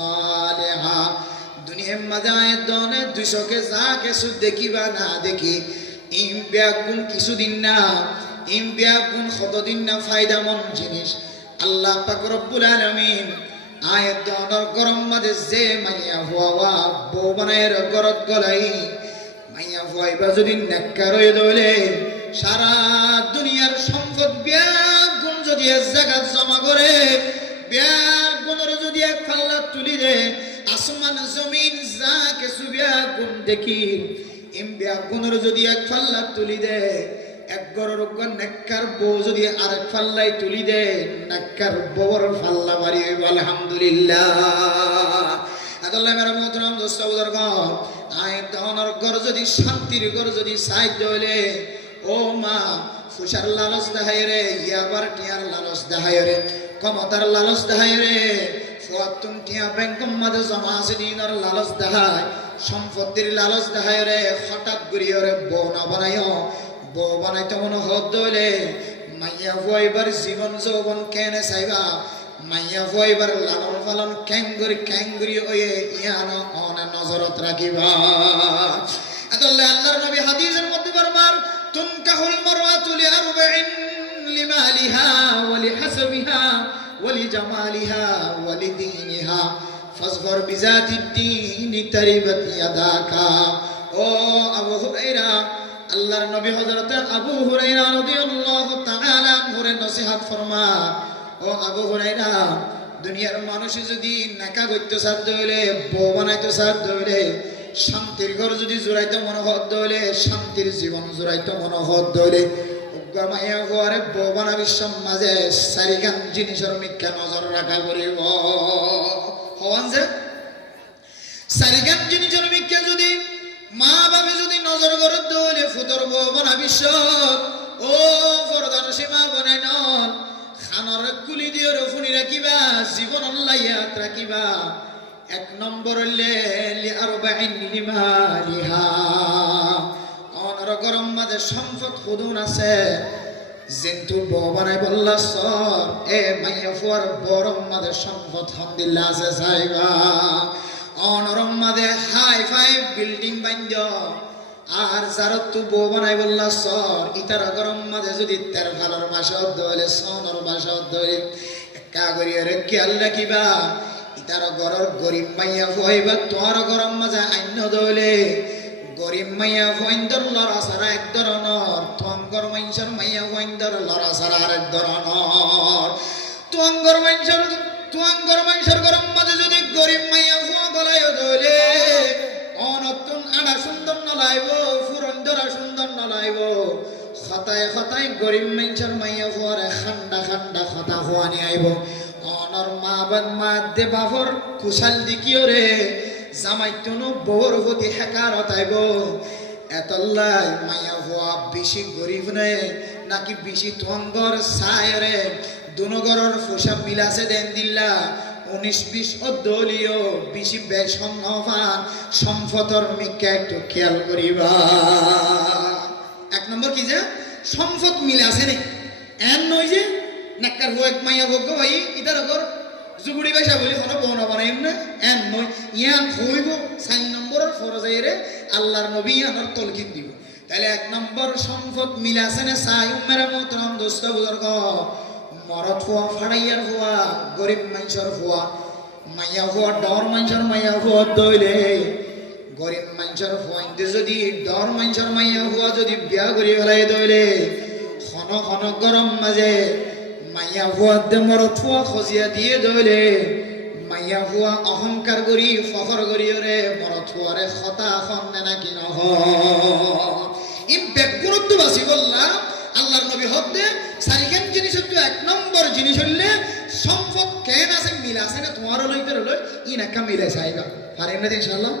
সালিহা দুনিয়ার মাঝে দনে দুশোকে যা কিছু দেখিবা না দেখি ইমবিয়াগুন কিছুদিন না ইমবিয়াগুন কতদিন না ফায়দামন জিনিস আল্লাহ পাক রব্বুল আলামিন আয়াত দনের গরম মাঝে যে মাইয়া হওয়া বউ বানায়ের গরত গলাই মাইয়া হওয়াইবা যদি নেককার হয়ে দলে সারা দুনিয়ার সম্পদ বিয়াগুন যদি এক জায়গায় জমা করে বিয়াগুনের যদি এক পাল্লা তুলি দে আসমান জমিন যা কিছু বিয়াগুন দেখি বিয়াগুনের যদি এক পাল্লা তুলি দে এক গরর নেককার বউ যদি আরেক পাল্লাই তুলি দে নেককার বউর পাল্লা মারি হইব আলহামদুলিল্লাহ আল্লাহ মেরা মোহতরম দোস্ত বুজুর্গ আয় দহনের ঘর যদি শান্তির ঘর যদি সাইড হইলে ও মা ফুসার লালচ দেখায় রে ইয়াবার টিয়ার লালচ দেখায় রে ক্ষমতার লালচ দেখায় রে ফুয়াতুন টিয়া ব্যাংকম মাঝে জমা আছে দিনের লালচ দেখায় সম্পত্তির লালচ দেখায় রে হঠাৎ ঘুরিয়ে রে বউ না বানায় বউ বানাইতে মনে হত হইলে মাইয়া ফুয়াইবার জীবন যৌবন কেনে চাইবা মাইয়া ফুয়াইবার লালন পালন ক্যাঙ্গুরি হয়ে ইয়ানো অনে নজরত রাখিবা আল্লাহ আল্লাহর নবী হাদিসের মধ্যে বারবার তুনকাহুল মারওয়াতু লিআরবাইন লিমালিহা ওয়া লিহাসবিহা ওয়া লিজামালিহা ওয়া লিদীনিহা ফাজফর বিজাতিদ দীন তারিবাত ইয়াদাকা ও আবু হুরায়রা আল্লাহর নবী হযরত আবু হুরায়রা রাদিয়াল্লাহু তাআলা আনহুর নসিহত ফরমা ও আবু হুরায়রা দুনিয়ার মানুষ যদি নাকা করতে সাধ্য হইলে বউ বানাইতে সাধ্য হইলে শান্তির ঘর যদি জোড়াইতে মনে হত হইলে শান্তির জীবন জোড়াইতে মনে হত হইলে মাইয়া ঘরে বউ বানাবি সমাজে চারিখান জিনিসের মিথ্যা নজর রাখা করিব হওয়ান যে চারিখান জিনিসের মিথ্যা যদি মা বাবা যদি নজর করে দলে ফুতর বউ বানাবি ও ফরদান সীমা বনাই নন খানর কুলি দিয়ে রফুনি রাখিবা জীবন আল্লাহিয়াত রাখিবা এক নম্বর লিআরবাইন লিমালিহা অনর গরম মাঝে সম্পদ খুদুন আছে যেন্তু বউ বানাই বললা সর এ মাইয়া ফুয়ার বরম মাঝে সম্পদ হামদুলিল্লাহ আছে চাইবা অনরম মাঝে হাই ফাই বিল্ডিং বান্ধ আর যার তু বউ বানাই বললা সর ইতার গরম মাঝে যদি তের ভালোর বাসা ধরে সনর বাসা ধরে একা করিয়ে খেয়াল রাখিবা ইতার ঘরের গরিব মাইয়া ফুয়াইবা তোর গরম মাঝে আইন দলে গরিব মাইয়া ফুয়াইন্দর লড়া সারা এক ধরনের তোঙ্গর মাইনসর মাইয়া ফুয়াইন্দর লড়া সারা আরেক ধরনের তোঙ্গর মাইনসর গরম মাঝে যদি গরিব মাইয়া ফুয়া গলায় দলে অনতুন আড়া সুন্দর নলাইব ফুরন্দরা সুন্দর নলাইব খতায় খতায় গরিব মাইনসর মাইয়া ফুয়ারে খান্ডা খান্ডা খতা হওয়ানি আইব অনর মা দে বাবর কুশাল দিকিও রে জামাইতনো বউর প্রতি হেকারত আইব এতল্লাই মাইয়া ফুয়া বেশি গরিব নে নাকি বেশি তোঙ্গর সায় রে দুনগরের পোশাক মিলাছে দেন দিল্লা 19-20 দলীয় বেশি বেশন নফান সম্পদর মিকে একটু খেয়াল করিবা এক নম্বর কি যে সম্পদ মিলে আছে নে এন নই যে নাক্কার হো এক মাইয়া ভোগ ভাই ইতার আগর জুগুড়ি ভাষা বলি কোনো বনা বানাইম না এন নই ইয়ান হইব 4 নম্বরের ফরজাইরে আল্লাহর নবী আমার তলকিন দিব তাহলে এক নম্বর সম্পদ মিলে আছে না সাই উম্মের মোহতরম দোস্ত বুজুর্গ মরদ ফুয়া ফাড়াইয়ার ফুয়া গরিব মানুষের ফুয়া মাইয়া ফুয়া ডর মানুষের মাইয়া ফুয়া দইলে গরিব মানুষের ফুয়াইতে যদি ডর মানুষের মাইয়া ফুয়া যদি বিয়া করি ফেলাই দইলে খন খন গরম মাঝে মাইয়া ফুয়া দে মরদ ফুয়া খজিয়া দিয়ে দইলে মাইয়া ফুয়া অহংকার করি ফখর করি রে মরদ ফুয়ারে খতা খন নাকি নহ ইম্প্যাক্ট গুরুত্ব বাসি বললাম আল্লাহর নবী হতে সারিখান জিনিস হচ্ছে এক নম্বর জিনিস হইলে সম্পদ কেন আছে মিল আছে না তোমার লইতে রইল ই নাকা মিলে চাইবা পারেন না ইনশাআল্লাহ